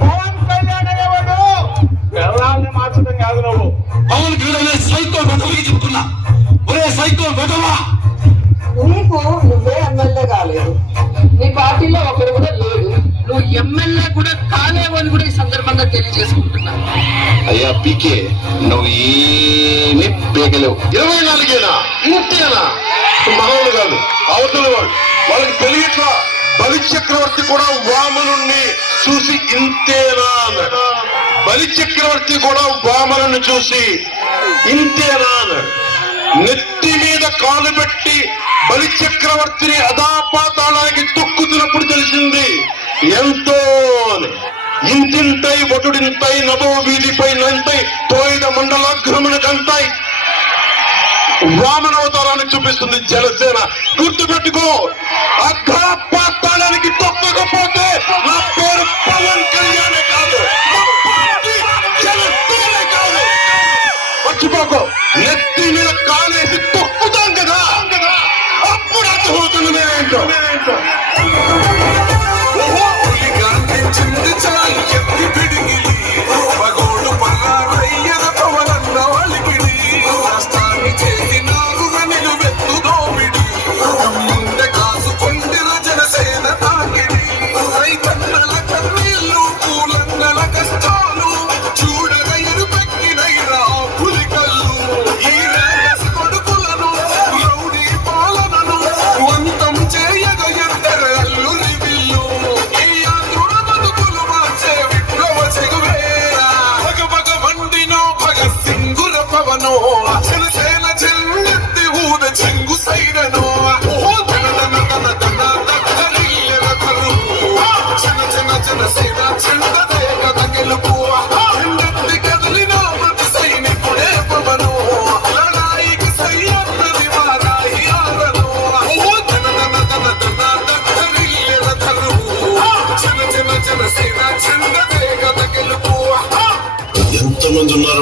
పవన్ కళ్యాణ్ అనేవాడు పిల్లల్ని మార్చడం కాదు. నువ్వు పవన్ కళ్యాణ్ సైకో వెధవకి చెప్తున్నా. ఒరే సైకో వెధవా, నీకు నువ్వే ఎమ్మెల్యే కాలేదు, నీ పార్టీలో ఒకరు కూడా లేడు, నువ్వు ఎమ్మెల్యే కూడా కాలేవు అని కూడా ఈ సందర్భంగా తెలియజేసుకుంటున్నా. అయ్యా పీకే, నువ్వు ఏమీ పీకలేవు. 24 ఇంతేనా? మనవులు కాదు, అవతల వాడు. వాళ్ళకి తెలియక బలి చక్రవర్తి కూడా వామనుణ్ణి చూసి ఇంతేనా అన్నాడు. బలి చక్రవర్తి కూడా వామనుని చూసి ఇంతేనా అన్నాడు. నెత్తి మీద కాలు పెట్టి బలి చక్రవర్తిని అదాపాతాళానికి తొక్కుతున్నప్పుడు తెలిసింది ఎంతో అని. ఇంతింతై వటుడింతై నభో వీధిపై నంతై తోయిద మండలాగ్రమణ కంటాయి వామనవతారాన్ని చూపిస్తుంది జనసేన. గుర్తుపెట్టుకో, అధాపాతాళానికి తొక్కకపోతే నా పేరు పవన్ కళ్యాణే కాదు, జనసేనే కాదు. మర్చిపోకో, నెత్తి మీద కాలేసి తొక్కుతాం కదా, అప్పుడు అర్థమవుతుంది నేనేంటో. జనసేన చెల్లెత్తి ఊద చెంగు సైరను జనసేన చెందదే కథ గెలుపు చెందెత్తి కదిలిన ప్రతి సైనికుడే పవను లడాయికి సయ్యన్నది వారాయి ఆరను జనసేన చెందదే కథ గెలుపు. ఎంతమంది ఉన్నారు